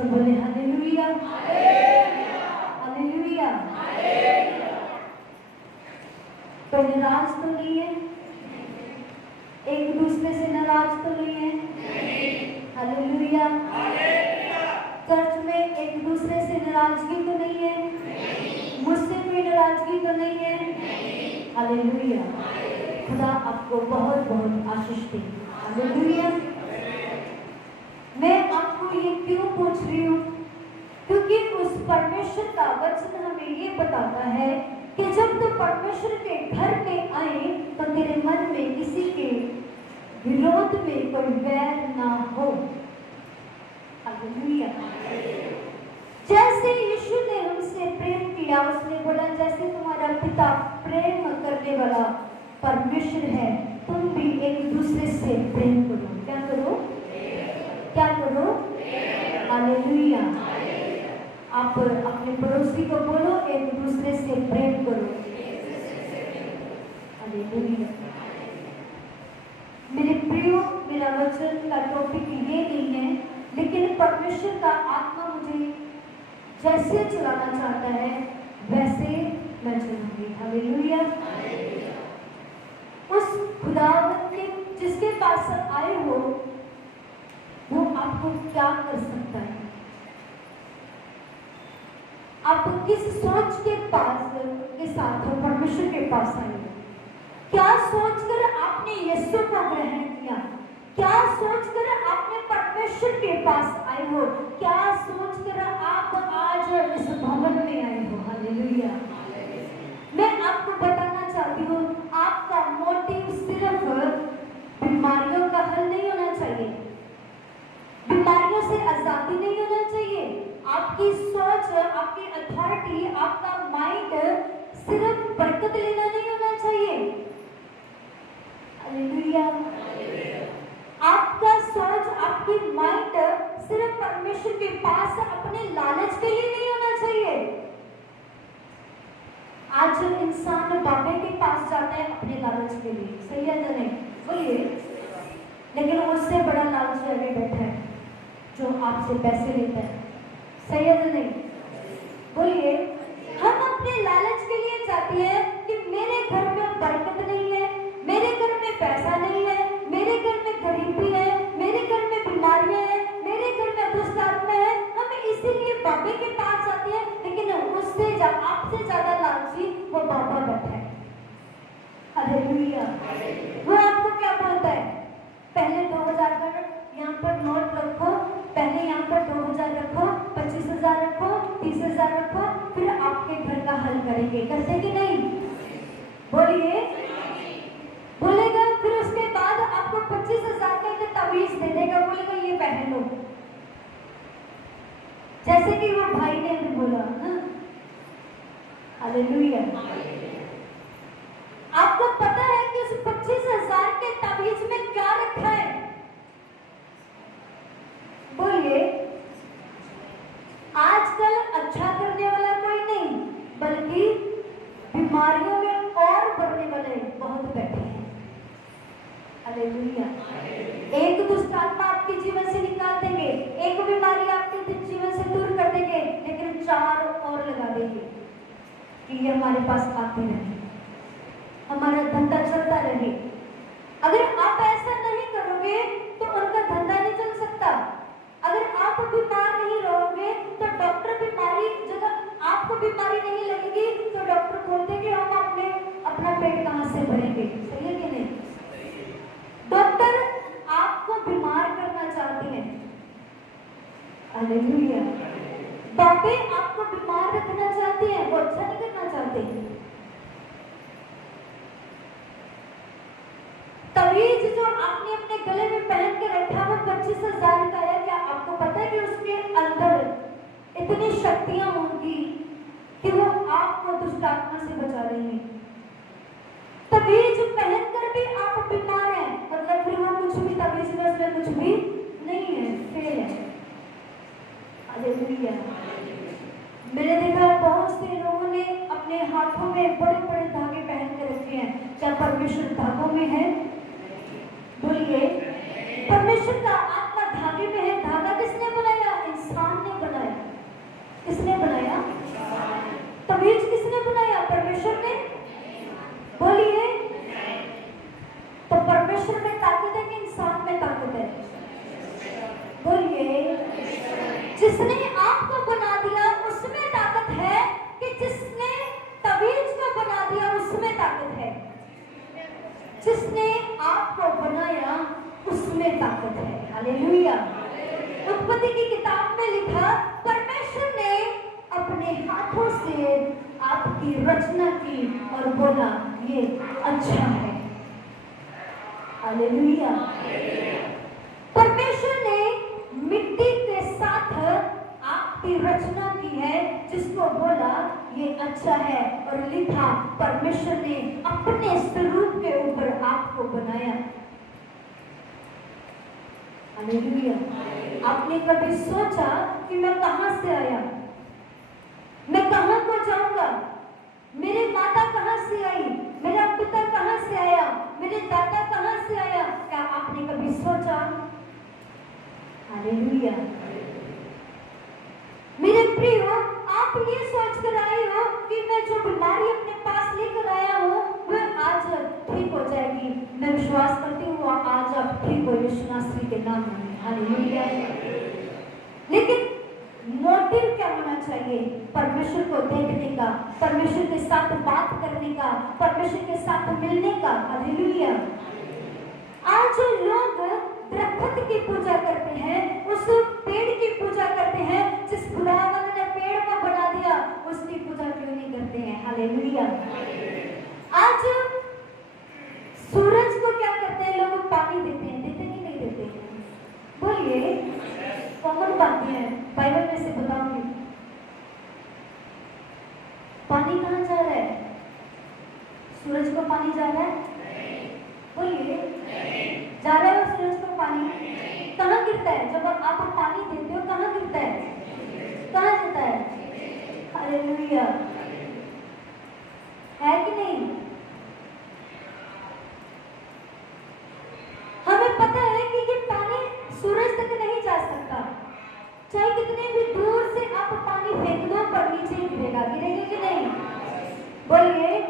सब बोले hallelujah, hallelujah. तो नाराज तो नहीं है, एक दूसरे से नाराज तो नहीं है, हालेलुया। चर्च में एक दूसरे से नाराजगी तो नहीं है, मुझसे कोई नाराजगी तो नहीं है, हालेलुया। खुदा आपको बहुत बहुत आशीष दे, हालेलुया। मैं आपको ये क्यों पूछ रही हूँ? क्योंकि उस परमेश्वर का वचन हमें ये बताता है कि जब तू परमेश्वर के घर में आए तो तेरे मन में किसी के विरोध में कोई वैर ना हो, हालेलुया। जैसे यीशु ने हमसे प्रेम किया, उसने बोला जैसे तुम्हारा पिता प्रेम करने वाला परमेश्वर है, तुम भी एक दूसरे से प्रेम करो। क्या करो? क्या करो? हालेलुया। आप अपने पड़ोसी को बोलो एक दूसरे से प्रेम करो, हालेलुया। मेरे प्रियो, मेरा वचन का टॉपिक ये नहीं है, लेकिन परमेश्वर का आत्मा मुझे जैसे चलाना चाहता है वैसे मैं चलूंगी, हालेलुया। उस खुदावंत के जिसके पास आए हो वो आपको क्या कर सकता है? आप किस सोच के पास के साथ हो परमेश्वर के पास आए हो? क्या सोचकर आपने यीशु को ग्रहण किया? क्या सोचकर आपने परमेश्वर के पास आए हो? क्या सोचकर आप आज इस भवन में आए हो, हालेलुया। मैं आपको बताना चाहती हूँ, आपका मोटिव सिर्फ बीमारियों का हल नहीं होना चाहिए, बीमारियों से आजादी नहीं होना चाहिए। आपकी सोच, आपकी अथॉरिटी, आपका माइंड सिर्फ बरकत लेना नहीं होना चाहिए, हालेलुया। आपका सोच, आपकी माइंड सिर्फ परमेश्वर के पास अपने लालच के लिए नहीं होना चाहिए। आज इंसान बाबे के पास जाता है अपने लालच के लिए, सही है ना? नहीं बोलिए। लेकिन उससे बड़ा लालच आगे बैठा है जो आपसे पैसे लेता है, सही है ना? नहीं बोलिए। हम अपने लालच के लिए चाहते हैं कि मेरे घर में बरकत नहीं है, मेरे घर में पैसा नहीं है, मेरे घर में गरीबी है, मेरे घर में बीमारियां हैं, मेरे घर में दुष्ट आत्मा है। हम इसीलिए बाबे के पास जाते हैं, लेकिन उससे आपसे ज्यादा लालची वो बाबा बैठा है, हालेलुया। वो आपको क्या बोलता है? पहले 2000 का यहाँ पर नोट रखो, पहले यहाँ पर 2000 रखो, 25,000 रखो, 30,000 रखो, फिर आपके घर का हल करेंगे। करते कि नहीं? बोलिए। बोलेगा। फिर उसके बाद आपको 25,000 का एक तावीज दे देगा, बोलेगा ये पहन लो, जैसे कि वो भाई ने भी बोला ना, हालेलुया। आपको पता है कि उस 25,000 के तावीज में क्या रखा है? बोलिए। आजकल अच्छा करने वाला कोई नहीं, बल्कि बीमारियों में और बढ़ने वाले बहुत बैठे हैं, हालेलुया। एक दुष्ट आत्मा आपके जीवन से निकाल देंगे, एक बीमारी आपके जीवन से दूर कर देंगे, लेकिन 4 और लगा देंगे कि ये हमारे पास आते रहे, हमारा धंधा चलता रहे। अगर आप ऐसा नहीं करोगे तो उनका धंधा नहीं चल सकता। अगर आप बीमार नहीं रहोगे तो डॉक्टर बीमारी, जब आपको बीमारी नहीं लगेगी तो डॉक्टर बोलते कि हम अपना पेट कहाँ से भरेंगे, सही है कि नहीं? डॉक्टर आपको बीमार करना चाहते हैं, हालेलुया। बाबे आपको बीमार रखना चाहते हैं, वो अच्छा नहीं करना चाहते। तवीज जो आपने अपने गले में पहन के रखा वो 25,000 का है। क्या आपको पता है कि उसके अंदर इतनी शक्तियां होंगी कि वो आपको दुष्ट आत्मा से बचा लेंगे? तवीज पहनकर भी आप बीमार हैं, मतलब फिर वो कुछ भी तवीज में उसमें कुछ भी नहीं है, फेल है, हालेलुया। मैंने देखा बहुत से लोगों ने अपने हाथों में बड़े बड़े धागे पहन के रखे हैं। क्या परमेश्वर धागों में है? बोलिए। परमेश्वर का आत्मा धागे में है। धागा किसने बनाया? इंसान ने जिसने आपको बना दिया उसमें ताकत है कि जिसने तबीज को बना दिया उसमें ताकत है। जिसने आपको बनाया उसमें ताकत है। हालेलुया। उत्पत्ति की किताब में लिखा, परमेश्वर ने अपने हाथों से आपकी रचना की और बोला ये अच्छा है। हालेलुया। परमेश्वर ने मिट्टी के साथ आपकी रचना की है, जिसको बोला ये अच्छा है, और लिखा परमेश्वर ने अपने स्वरूप के ऊपर आपको बनाया। हालेलुया। आपने कभी सोचा कि मैं कहां से आया, मैं कहां को जाऊंगा, मेरे माता कहां से आई, मेरा पिता कहां से आया, मेरे दादा कहां से आया? क्या आपने कभी सोचा? हालेलुया। मेरे प्रियो, आप ये सोच कर आए हो कि मैं जो बीमारी अपने पास लेकर आया हूँ वह आज ठीक हो जाएगी। मैं विश्वास करती हूँ आज आप ठीक हो यीशु नासरी के नाम में। हालेलुया। लेकिन मोटिव क्या होना चाहिए? परमेश्वर को देखने का, परमेश्वर के साथ बात करने का, परमेश्वर के साथ मिलने का। हालेलुया। आज लोग दरख्त की पूजा करते हैं, उस पेड़ की पूजा करते हैं जिस खुदावन ने पेड़ को बना दिया, उसकी पूजा क्यों नहीं करते हैं? हालेलुया। आज सूरज को क्या करते हैं लोग? पानी देते हैं, देते कि नहीं देते? बोलिए, कॉमन बातें हैं, बाइबल में से बताऊंगी। पानी कहाँ जा रहा है? सूरज को पानी जा रहा है? बोलिए, जा रहा है सूरज को पानी? कहाँ गिरता है? जब आप पानी देते हो कहाँ गिरता है? कहाँ जाता है? हालेलुया। है कि नहीं? हमें पता है कि ये पानी सूरज तक नहीं जा सकता, चाहे कितने भी दूर से आप पानी फेंक दो पर नीचे गिरेगा। गिरेगा कि नहीं? बोलिए,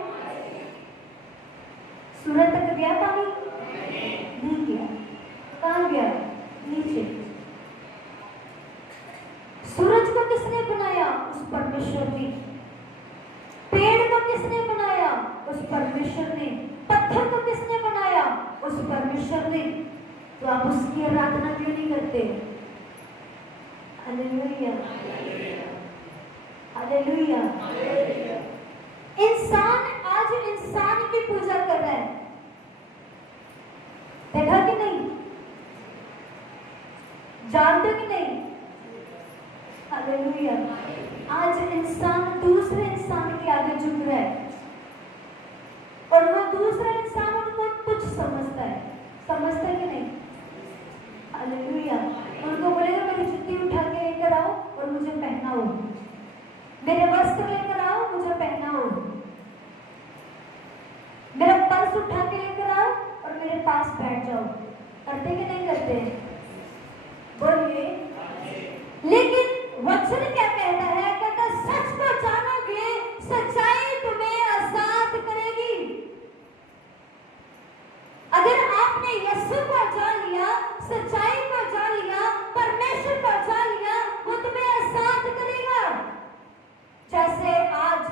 सूरज तक गया पानी? नहीं गया। कहाँ गया? नीचे। सूरज को किसने बनाया? उस परमेश्वर ने। पेड़ को किसने बनाया? उस परमेश्वर ने। पत्थर को किसने बनाया? उस परमेश्वर ने। तो आप उसकी आराधना क्यों नहीं करते? हालेलुया। हालेलुया। इंसान आज इंसान की पूजा कर रहा है, देखा कि नहीं? जानते कि नहीं? हालेलुया। आज इंसान दूसरे इंसान के आगे झुक रहा है और वो दूसरा इंसान उनको कुछ समझता है। समझता है कि नहीं? हालेलुया। उनको बोलेगा मेरी जुत्ती उठा के लेकर आओ और मुझे पहनाओ, मेरे वस्त्र लेकर आओ मुझे पहनाओ, मेरा पर्स उठा के लेकर आओ और मेरे पास बैठ जाओ। करते कि नहीं करते? बोलिए। लेकिन वचन क्या कहता है? कहता सच को जानोगे, सच्चाई तुम्हें आजाद करेगी। अगर आपने यीशु को जान लिया, सच्चाई को जान लिया, परमेश्वर को जान लिया, वो तुम्हें आजाद करेगा। जैसे आज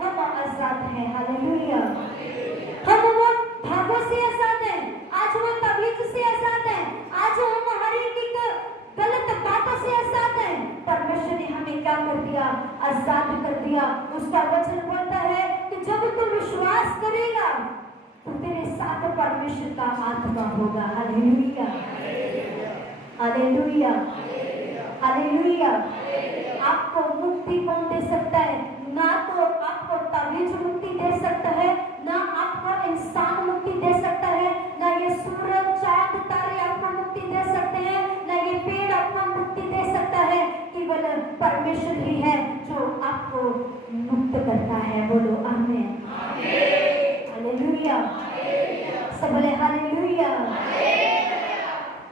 हम आजाद हैं। हालेलुया। हम वो भागों से आजाद हैं, आज वो तबीयत से आजाद हैं, आज हम हमारी गलत बातों से आजाद हैं। परमेश्वर ने हमें क्या कर दिया? आजाद कर दिया। उसका वचन बोलता है कि जब तू विश्वास करेगा तो तेरे साथ परमेश्वर का आत्मा होगा। हालेलुया। हालेलुया। हालेलुया। आपको मुक्ति कौन दे सकता है? ना तो आपको तबीयत मुक्ति दे सकता है, ना आपको इंसान मुक्ति दे सकता है, ना ये सूरज चांद तारे आपको मुक्ति दे सकते हैं, ना ये पेड़ आपको मुक्ति दे सकता है। केवल परमेश्वर ही है जो आपको मुक्त करता है। बोलो आमीन। हालेलुया। सब बोले हालेलुया।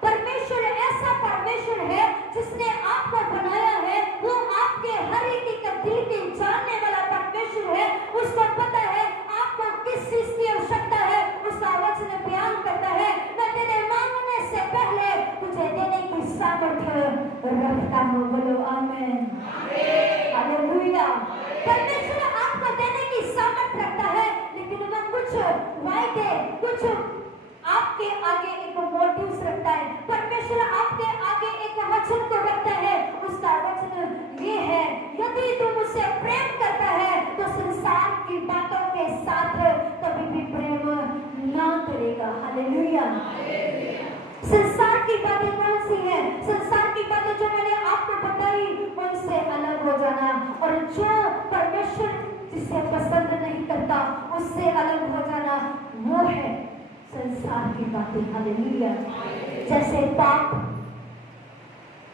परमेश्वर ऐसा परमेश्वर है जिसने आपको बनाया है, वो आपके हर एक दिल के जानने वाला परमेश्वर है। उसको पता है आपको किस चीज की आवश्यकता है, उसका वचन बयान करता है मैं तेरे मांगने से पहले तुझे देने की सामर्थ्य रखता हूँ। हो, बोलो आमीन। हालेलुया। परमेश्वर आपको देने की सामर्थ रखता है, लेकिन वह कुछ वायदे, कुछ आपके आगे एक मोटिव्स रखता है। परमेश्वर आपके आगे एक वचन को रखता है। उसका वचन ये है, यदि तुम उससे प्रेम करता है तो संसार की बातों के साथ कभी भी प्रेम ना करेगा। हालेलुया। संसार की बातें कौन सी है? संसार की बातें जो मैंने आपको बताई, उनसे अलग हो जाना, और जो परमेश्वर जिसे पसंद नहीं करता उससे अलग हो जाना, वो है संसार की बातें। हालेलुया। जैसे पाप,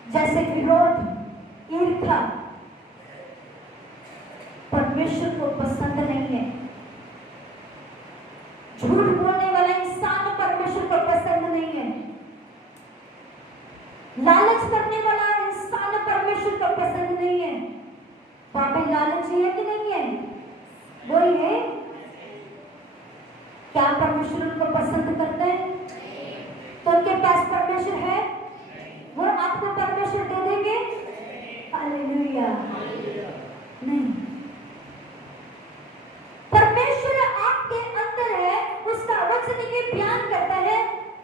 जैसे विरोध, ईर्ष्या, परमेश्वर को पसंद नहीं है। झूठ बोलने वाला इंसान परमेश्वर को पसंद नहीं है। लालच करने वाला इंसान परमेश्वर को पसंद नहीं है। पापी लालची है कि नहीं है? बोलिए, क्या परमेश्वर उनको पसंद करते हैं? तो उनके पास परमेश्वर है, वो आपको परमेश्वर दे देंगे? हालेलुया। नहीं, परमेश्वर आपके अंदर है। उसका वचन ये बयान करता है,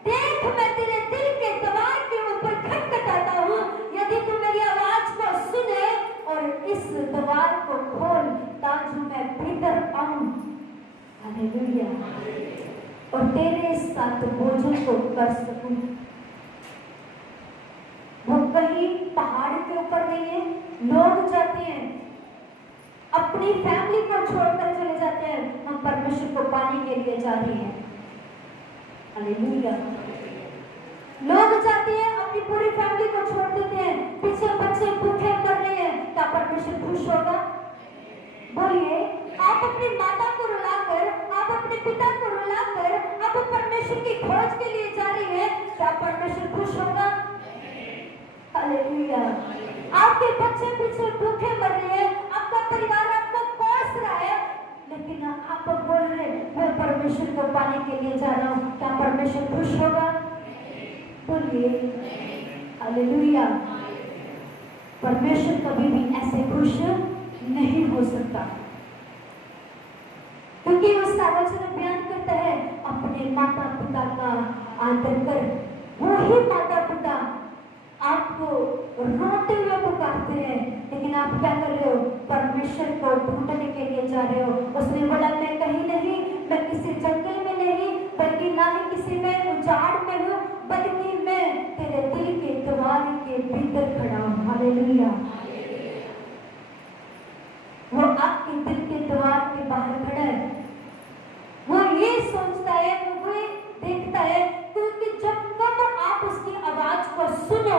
देख मैं तेरे दिल के द्वार के ऊपर खटखटाता हूँ, यदि तू मेरी आवाज को सुने और इस द्वार को खोल ताकि मैं भीतर आऊं। हालेलुया। और तेरे साथ भोजन को कर सकूं। वो कहीं पहाड़ के ऊपर नहीं है। लोग जाते हैं, अपनी फैमिली को छोड़कर चले जाते हैं, हम परमेश्वर को पाने के लिए जा रहे हैं। हालेलुया। लोग जाते हैं, अपनी पूरी फैमिली को छोड़ देते हैं, पीछे बच्चे भूखे मर रहे हैं, क्या परमेश्वर खुश होगा? बोलिए, आप अपनी माता को रुलाकर, आप अपने पिता को रुलाकर, आप परमेश्वर की खोज के लिए जा रही हैं, क्या परमेश्वर खुश होगा? हालेलुया। आपके बच्चे पीछे भूखे मर रहे हैं, आपका परिवार आपको कोस रहा है, लेकिन आप बोल रहे मैं परमेश्वर को पाने के लिए जा रहा हूँ, क्या परमेश्वर खुश होगा? बोलिए, हालेलुया। परमेश्वर कभी भी ऐसे खुश नहीं हो सकता, क्योंकि उसका वचन बयान करता है, अपने माता पिता का आदर कर। वही माता पिता आपको रोते हुए पुकारते हैं, लेकिन आप क्या कर रहे हो? परमेश्वर को ढूंढने के लिए जा रहे हो। उसने बोला, मैं कहीं नहीं, मैं किसी जंगल में नहीं, बल्कि ना ही किसी में उजाड़ में हूँ, बल्कि मैं तेरे दिल के द्वार के भीतर खड़ा हूँ। हालेलुया। वो आपके दिल के द्वार के बाहर खड़ा है। वो ये सोचता है, वो ये देखता है, क्योंकि जब कब आप उसकी आवाज को सुनो,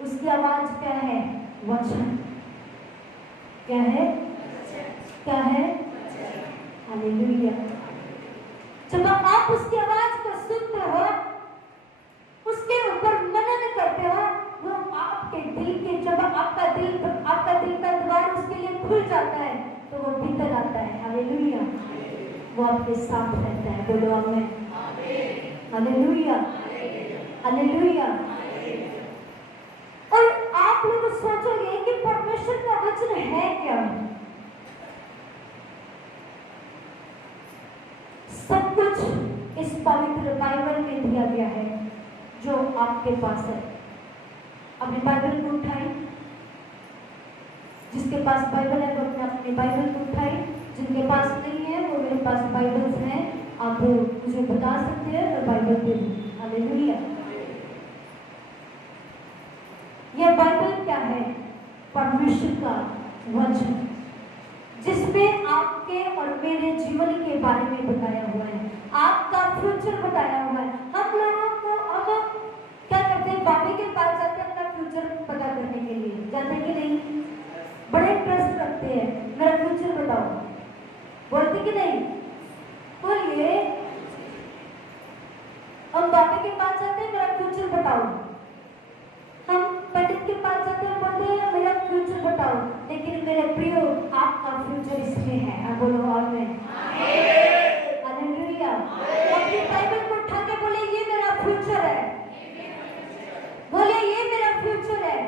उसकी आवाज क्या है? वचन। क्या है? क्या है? हालेलुया। जब आप उसकी आवाज को सुनते हो, उसके ऊपर मनन करते हो, वो आपके दिल के, जब आपका दिल का द्वार उसके लिए खुल जाता है, तो वो भीतर आता है। हालेलुया। वो आपके साथ रहता है। बोलो आमीन। हालेलुया। हालेलुया। और आप लोग सोचोगे कि परमेश्वर का वचन है क्या? सब कुछ इस पवित्र बाइबल में दिया गया है जो आपके पास है। अपनी बाइबल को उठाएं। जिसके पास बाइबल है वो अपने बाइबल को उठाएं। जिनके पास नहीं है वो मेरे पास बाइबल्स हैं, आप मुझे बता सकते हैं, मैं बाइबल दे दूँ। हालेलुया। यह बाइबल क्या है? परमेश्वर का वचन, जिसमें आपके और मेरे जीवन के बारे में बताया हुआ है, आपका फ्यूचर बताया हुआ है। हम लोगों को अब क्या करते हैं? बाबी के पास जाते हैं अपना फ्यूचर पता करने के लिए, जाते कि नहीं? बड़े इंटरेस्ट रखते हैं, मेरा फ्यूचर बताओ, बोलते कि नहीं? बोलिए, हम बाबी के पास जाते हैं, मेरा फ्यूचर बताओ। हम पंडित के पास जाते हैं, बोलते हैं मेरा फ्यूचर बताओ। लेकिन मेरे प्रियो, आपका फ्यूचर इसमें है। अब बोलो आमीन। हालेलुया। अपनी बाइबल को उठा के बोले, ये मेरा फ्यूचर है। बोले, ये मेरा फ्यूचर है।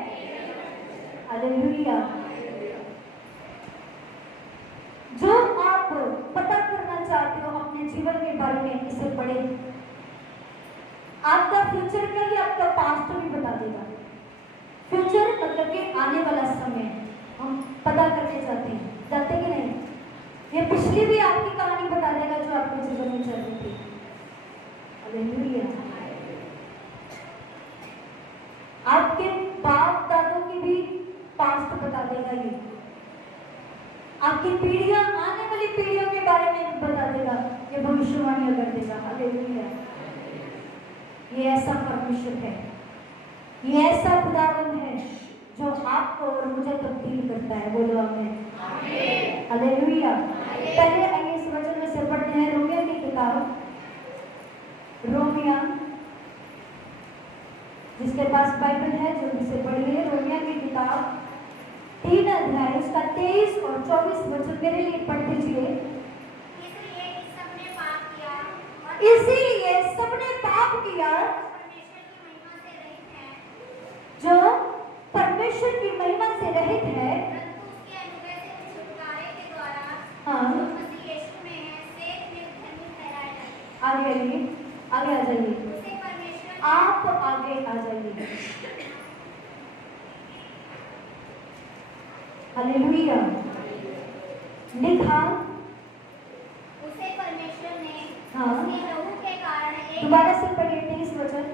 आने वाला समय हम पता करके जाते कि नहीं? ये पिछली भी आपकी कहानी बता देगा जो आपके जीवन में चल रही थी। हालेलुया। आपके बाप दादों की भी पास्ट बता देगा ये। आपकी पीढ़ियां, आने वाली पीढ़ियों के बारे में बता देगा, ये भविष्यवाणी कर देगा। हालेलुया। ये ऐसा परमेश्वर है, ये ऐसा खुदावंद है जो आपको और मुझे तब्दील करता है। बोलो आमीन। हालेलुया। पहले आइए इस वचन में से पढ़ते हैं रोमिया की किताब, रोमिया, जिसके पास बाइबल है जल्दी से पढ़िए। रोमिया की किताब 3 अध्याय उसका 23 और 24 वचन मेरे लिए पढ़ दीजिए। इसीलिए सबने पाप किया जो परमेश्वर की महिमा से रहित है, हाँ। आगे आ जाइए, आप आगे आ जाइए। हालेलुया। लिखा उसे परमेश्वर ने हाँ। उसके लहू के कारण एक, दोबारा से पढ़िए 23 वचन।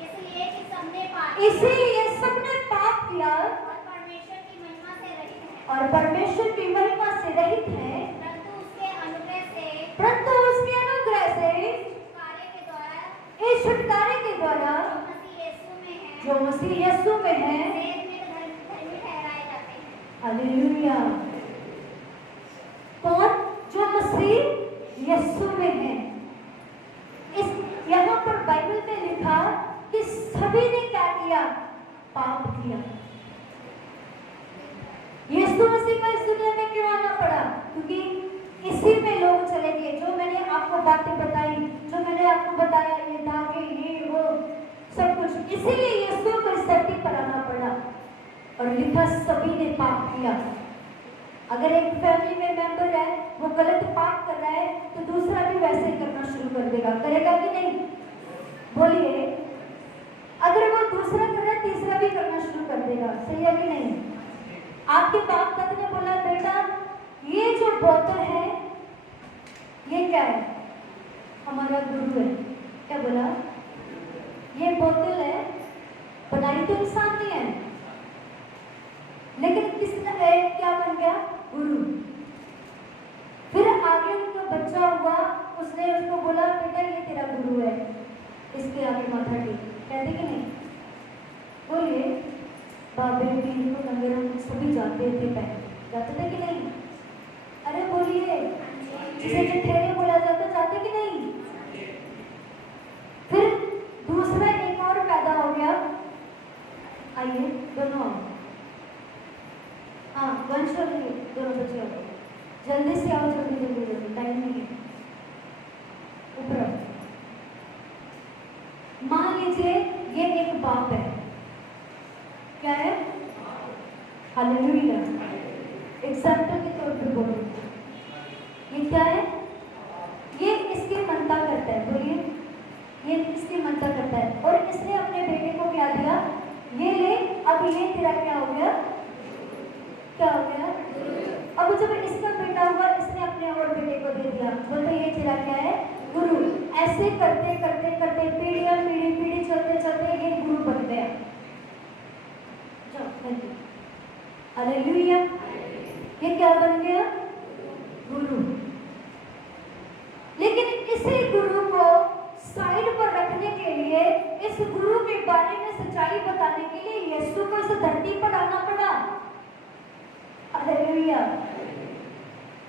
इसलिए कि सबने पाप इसीलिए सबने पाप किया और परमेश्वर की महिमा से रहित हैं, और परमेश्वर की महिमा से रहित है, परंतु उसके अनुग्रह से इस छुटकारे के द्वारा जो मसीह यीशु में है, धर्मी ठहराए जाते हैं। हालेलुया। कौन? जो मसीह यीशु में है। इस यहाँ पर बाइबल में लिखा कि सभी ने क्या किया? पाप किया। यीशु मसीह को इस दुनिया में क्यों आना पड़ा? क्योंकि इसी में लोग चले गए। जो मैंने आपको बातें बताई, जो मैंने आपको बताया, ये धागे, ये वो सब कुछ, इसीलिए यीशु को इस धरती पर आना पड़ा। और लिखा सभी ने पाप किया। अगर एक फैमिली में मेंबर है, वो गलत पाप कर रहा है, तो दूसरा भी वैसे करना शुरू कर देगा। करेगा कि नहीं? बोलिए। अगर वो दूसरा कर रहा है, तीसरा भी करना शुरू कर देगा। सही है कि नहीं? आपके बाप दादा ने बोला, बेटा ये जो बोतल है, ये क्या है? हमारा गुरु है। क्या बोला? ये बोतल है, बनाई तो इंसान नहीं है, लेकिन किसने क्या बन गया? गुरु। फिर आगे उनका बच्चा हुआ, उसने उसको बोला, बेटा ये तेरा गुरु है, इसके आगे माथा टेक। कहते कि नहीं? बोलिए। बाबे पीर को लंगर हम सभी जाते थे, पहले जाते थे कि नहीं? अरे बोलिए। जिसे ठेरे बोला जाता, जाते कि नहीं? फिर दूसरा एक और पैदा हो गया। आइए दोनों, हाँ वंश और दोनों बच्चे हो गए। जल्दी से आओ, जल्दी जल्दी जल्दी, टाइम नहीं है। ऊपर मान लीजिए ये एक बाप है। क्या है? हालेलुया। एग्जाम्पल के तौर पे बोलो, ये क्या है? ये इसकी मनता करता है। बोलिए। ये इसकी मनता करता है और इसने अपने बेटे को क्या दिया? ये ले, अब ये तेरा क्या हो गया? क्या हो गया? अब जब इसका बेटा हुआ, इसने अपने और बेटे को दे दिया, बोलते ये तेरा क्या है? गुरु। ऐसे करते करते करते पीढ़ियां पीढ़ी पीढ़ी चलते चलते ये गुरु बन गया। हालेलुया। ये क्या बन गया? गुरु। लेकिन इसी गुरु को साइड पर रखने के लिए, इस गुरु के बारे में सच्चाई बताने के लिए यीशु को इस धरती पर आना पड़ा। हालेलुया।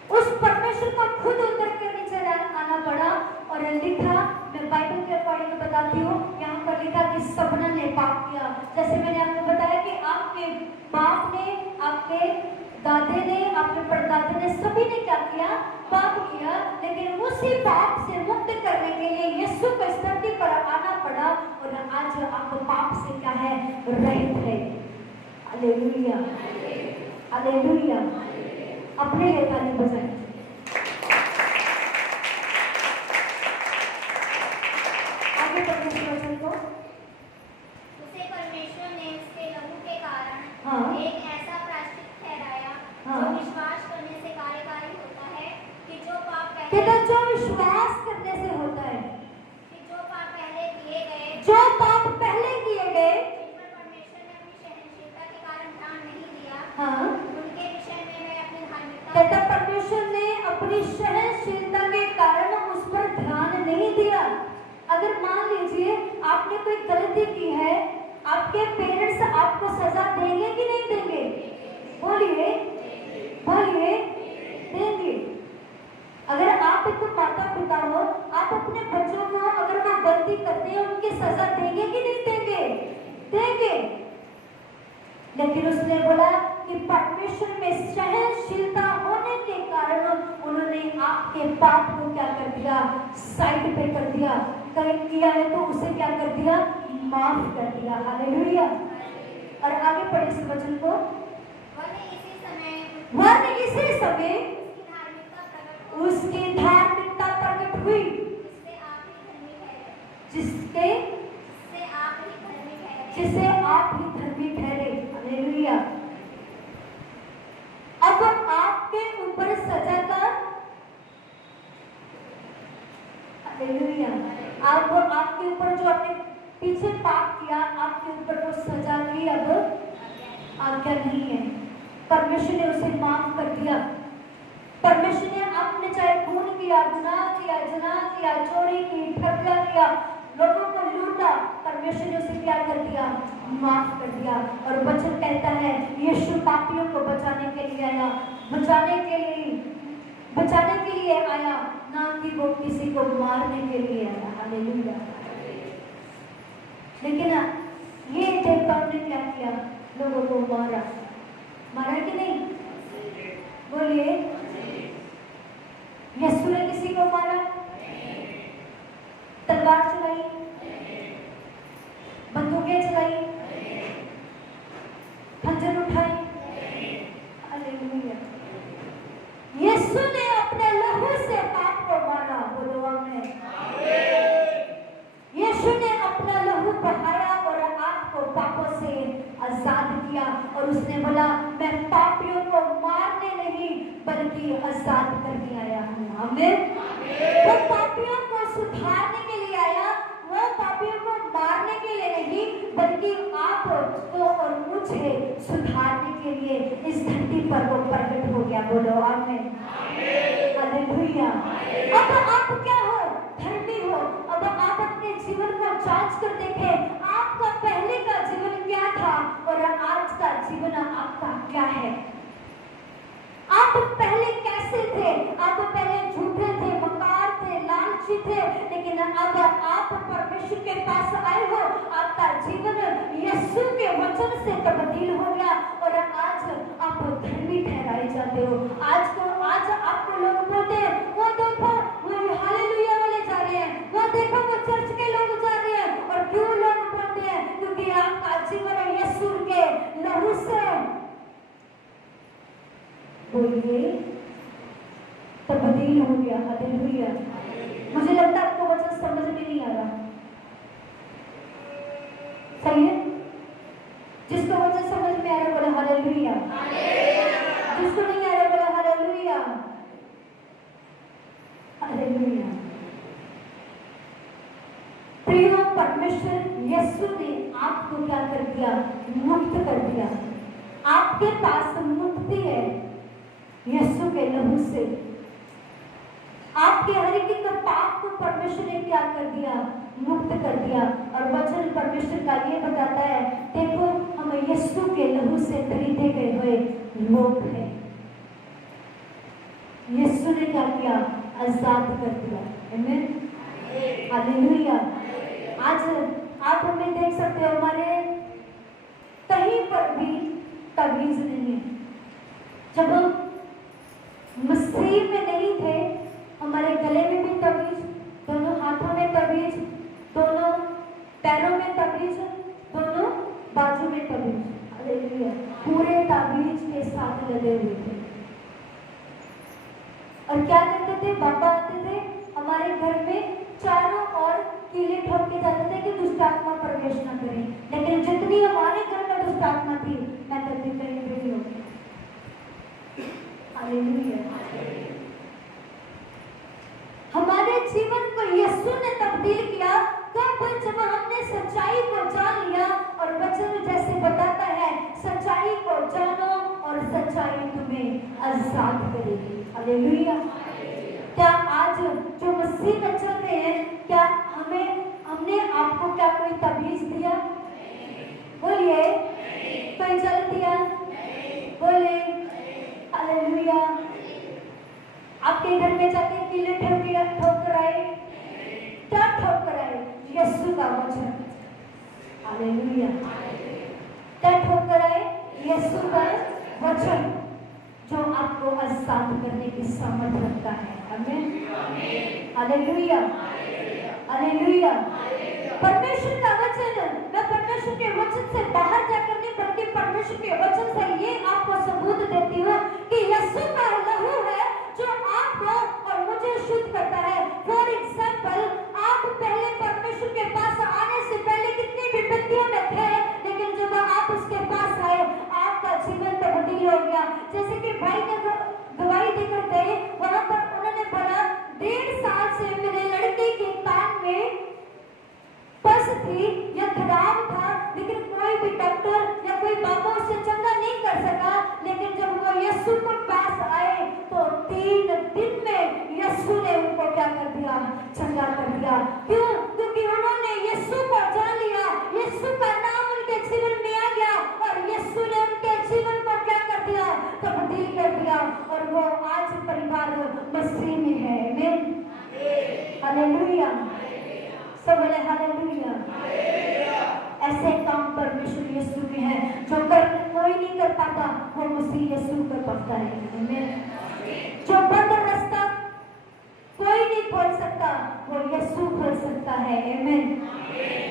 उस परमेश्वर को खुद उतर के नीचे आना पड़ा। और लिखा, मैं बाइबल के अकॉर्डिंग बताती हूँ, यहाँ पर लिखा कि सबने ने पाप किया। जैसे मैंने आपको बताया कि आपके बाप ने, आपके दादे ने, आपके परदादे ने, सभी ने क्या किया? पाप किया। लेकिन उसी पाप से मुक्त करने के लिए यीशु को इस धरती पर आना पड़ा। और आज आप पाप से क्या है? रहित है। हालेलुया। हालेलुया। अपने लिए ताली बजाएं। आगे परमेश्वर को, उसे परमेश्वर ने उसके लहू के कारण हाँ। एक हैं कहते जो विश्वास करने से होता है, कि जो पाप पहले किए गए, जो पाप पहले किए गए, जिन पर परमेश्वर ने अपनी सहनशीलता के कारण ध्यान नहीं दिया, हाँ, उनके विषय में वह अपनी धार्मिकता कहता परमेश्वर ने अपनी सहनशीलता के कारण उस पर ध्यान नहीं दिया। अगर मान लीजिए आपने कोई गलती की है, आपके पेरेंट्स आपको सजा देंगे कि नहीं देंगे? बोलिए, बोलिए, देंगे। अगर आप एक माता पिता हो, आप अपने बच्चों को अगर वो गलती करते हैं उनकी सजा देंगे कि नहीं देंगे? देंगे। लेकिन उसने बोला कि परमेश्वर में सहनशीलता होने के कारण उन्होंने आपके पाप को क्या कर दिया? साइड पे कर दिया। कहीं किया है तो उसे क्या कर दिया? माफ कर दिया। हालेलुया। और आगे पढ़े इस वचन को। वरन इसी समय उसकी धार्मिकता प्रकट हुई, जिससे आप ही धर्मी ठहरे। हालेलुया। अब आपके ऊपर सजा का, हालेलुया, अब आपके ऊपर जो आपने पीछे पाप किया, आपके ऊपर वो सजा की अब आज्ञा नहीं है। परमेश्वर ने उसे माफ कर दिया। परमेश्वर ने आपने चाहे खून किया, गुनाह किया, जना किया, चोरी की, ठगा किया, लोगों को लूटा, परमेश्वर ने उसे क्या कर दिया? माफ कर दिया। और वचन कहता है यीशु पापियों को बचाने के लिए आया, बचाने के लिए आया, ना कि वो किसी को मारने के लिए आया। हालेलुया। लेकिन ये देवताओं ने क्या किया? लोगों को मारा कि नहीं? बोलिए, यीशु ने किसी को मारा? तलवार चलाई, बंदूकें चलाई, खंजर उठाई? हालेलुया। यीशु ने अपने लहू से पाप को मारा। बोलो आमीन। यीशु ने अपना लहू बहाया और आपको पापों से आजाद किया। और उसने बोला मैं पापियों को मारने नहीं बल्कि आजाद करने आया हूँ। आमीन। वो पापियों को सुधारने के लिए आया, वो पापियों को मारने के लिए नहीं बल्कि आपको और मुझे सुधारने के लिए इस धरती पर वो प्रकट हो गया। बोलो आमीन। हालेलुया। अब आप क्या हो? धर्मी हो। अब आप अपने जीवन को जांच कर देखें, आपका पहले का जीवन क्या था और आज का जीवन आपका क्या है? आप पहले कैसे थे? आप पहले झूठे थे, मकार थे, लालची थे, लेकिन अब आप परमेश्वर के पास आए हो, आपका जीवन यीशु के वचन से तब्दील हो गया और आज आप धर्मी ठहराए जाते हो। आज आपको लोग बोलते हैं वो देखो वो हालेलुया वाले जा रहे हैं, वो देखो वो चर्च के लोग जा रहे हैं। और क्यों लोग बोलते हैं? क्योंकि आपका जीवन यीशु के लहू से, बोलिए, तब्दील हो गया। हालेलुया। मुझे लगता है आपको वचन समझ में नहीं आ रहा। सही है? जिसको वचन समझ में आ रहा बोला हालेलुया। जिसको नहीं आ रहा बोला हालेलुया। हालेलुया। प्रिय परमेश्वर यीशु ने आपको क्या कर दिया? मुक्त कर दिया। आपके पास मुक्ति है यीशु के लहू से। आपके हर एक पाप को परमेश्वर ने क्या कर दिया? मुक्त कर दिया। और वचन परमेश्वर का ये बताता है देखो हम यीशु के लहू से खरीदे गए हुए लोग हैं। यीशु ने क्या किया? आजाद कर दिया। आमीन। हालेलुया। आज आप हमें देख सकते हो हमारे कहीं पर भी तवीज नहीं है। जब हम मसीह में नहीं थे हमारे गले में भी तवीज, दोनों हाथों में तवीज, दोनों पैरों में तवीज, दोनों बाजू में तवीज। हालेलुया। पूरे ताबीज के साथ लगे हुए थे। और क्या करते थे? बाबा आते थे हमारे घर में, चारों ओर कीले ठोक के जाते थे कि दुष्ट आत्मा प्रवेश न करे। लेकिन जितनी हमारे घर में दुष्ट आत्मा थी मैं कहती कहीं भी नहीं होती। हालेलुया। हालेलुया। क्या आज जो मसीह में चल रहे हैं, क्या हमने आपको क्या कोई तबीज दिया? बोलिए, कोई जल दिया? बोले हालेलुया। आपके घर में जाके कीले ठोकर आए, क्या ठोकर आए? यीशु का वचन। हालेलुया। क्या ठोकर आए? यीशु का वचन जो आपको आजाद करने की सामर्थ रखता है। आमीन। Hallelujah, hallelujah. परमेश्वर का वचन, मैं परमेश्वर के वचन से बाहर जाकर नहीं बल्कि परमेश्वर के वचन से ये आपको सबूत देती हूँ कि यीशु का लहू है जो आपको और मुझे शुद्ध करता है। फॉर एग्जाम्पल, आप पहले परमेश्वर के पास आने से पहले कितनी विपत्तियों में थे, लेकिन जब आप उसके पास आए आपका जीवन तब्दील हो गया। जैसे कि भाई ने गवाही देकर गए, वहां पर उन्होंने बोला 1.5 साल से मेरे लड़के के कान में पस थी या खराब था, लेकिन कोई भी डॉक्टर या कोई बाबा उसे चंगा नहीं कर सका। लेकिन जब वो यीशु के पास आए तो 3 दिन में यीशु ने उनको क्या कर दिया? चंगा कर दिया। क्यों? क्योंकि उन्होंने यीशु को जान लिया, यीशु का नाम उनके जीवन में आ गया और यीशु ने उनके जीवन को क्या कर दिया? तब्दील कर दिया और वो आज परिवार मसीह में है। आमीन, हालेलुया। सब बोले हालेलुया। ऐसे काम परमेश्वर यीशु के हैं जो कोई नहीं कर पाता, वो मसीह यीशु कर पाता है। आमीन। जो बंद रास्ता कोई नहीं खोल सकता, वो यीशु खोल सकता है। आमीन।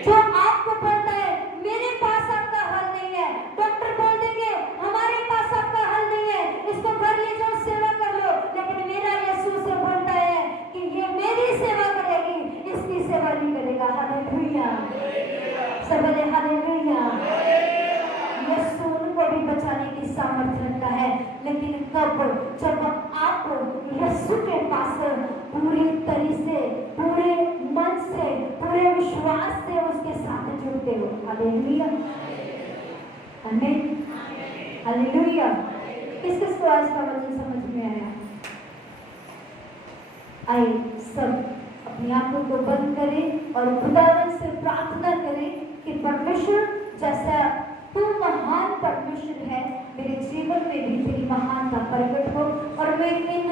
जो आपको बोलता है मेरे पास आपका हल नहीं है, डॉक्टर बोल देंगे हमारे पास आपका हल नहीं है, इसको घर ले जाओ सेवा कर लो, लेकिन मेरा यीशु से बोलता है कि ये मेरी सेवा करेगी, इसकी सेवा नहीं करेगा। हालेलुया। सब बोले हालेलुया। यीशु उनको भी बचाने की सामर्थ्य रखता है, लेकिन कब? जब आप यीशु के पास पूरी तरह से, पूरे मन से, पूरे विश्वास से उसके साथ जुड़ते हो। हालेलुया, आमीन, हालेलुया। किस किस को आज का वचन समझ में आया? आइए सब अपनी आंखों को बंद करें और खुदावन से प्रार्थना करें कि परमेश्वर, जैसा तू महान परमेश्वर है, मेरे जीवन में भी तेरी महानता प्रकट हो और मैं इन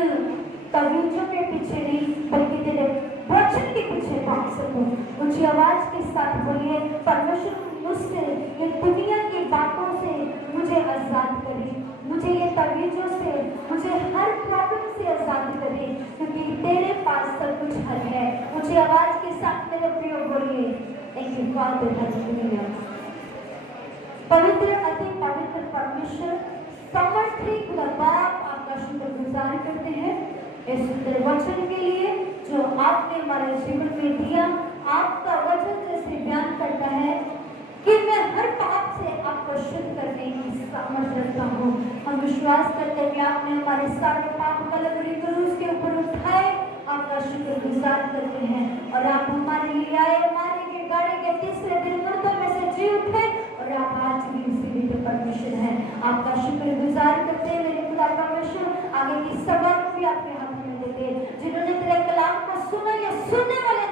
तवीजों के पीछे नहीं बल्कि तेरे वचन के पीछे भाग सकूं। ऊंची आवाज के साथ बोलिए, परमेश्वर मुझसे, ये दुनिया की बातों से मुझे आजाद करे, मुझे ये तवीजों से, मुझे हर प्रॉब्लम से आजाद करे, क्योंकि तेरे पास सब कुछ हल है। ऊंची आवाज के साथ मेरे प्रिय बोलिए, थैंक यू गॉड। हालेलुया। पवित्र अति पवित्र परमेश्वर, सामर्थी खुदा बाप, आपका शुक्रगुजार करते हैं इस सुंदर वचन के लिए जो आपने हमारे जीवन में दिया। आपका वचन जैसे बयान करता है कि मैं हर पाप से आपको शुद्ध करने की सामर्थ्य रखता हूँ। हम विश्वास करते हैं कि आपने हमारे सारे पाप कलवरी क्रूस के ऊपर उठाए। आपका शुक्रगुजार करते हैं और आप हमारे लिए आए, हमारे के गाड़ी के तीसरे दिन मुर्दों में से जी उठे और आप आज भी जीवित परमेश्वर हैं। आपका शुक्रगुजार करते हैं मेरे खुदा परमेश्वर। आगे की सबक भी आपके हाथ में देते हैं। जिन्होंने तेरे कलाम को सुना या सुनने वाले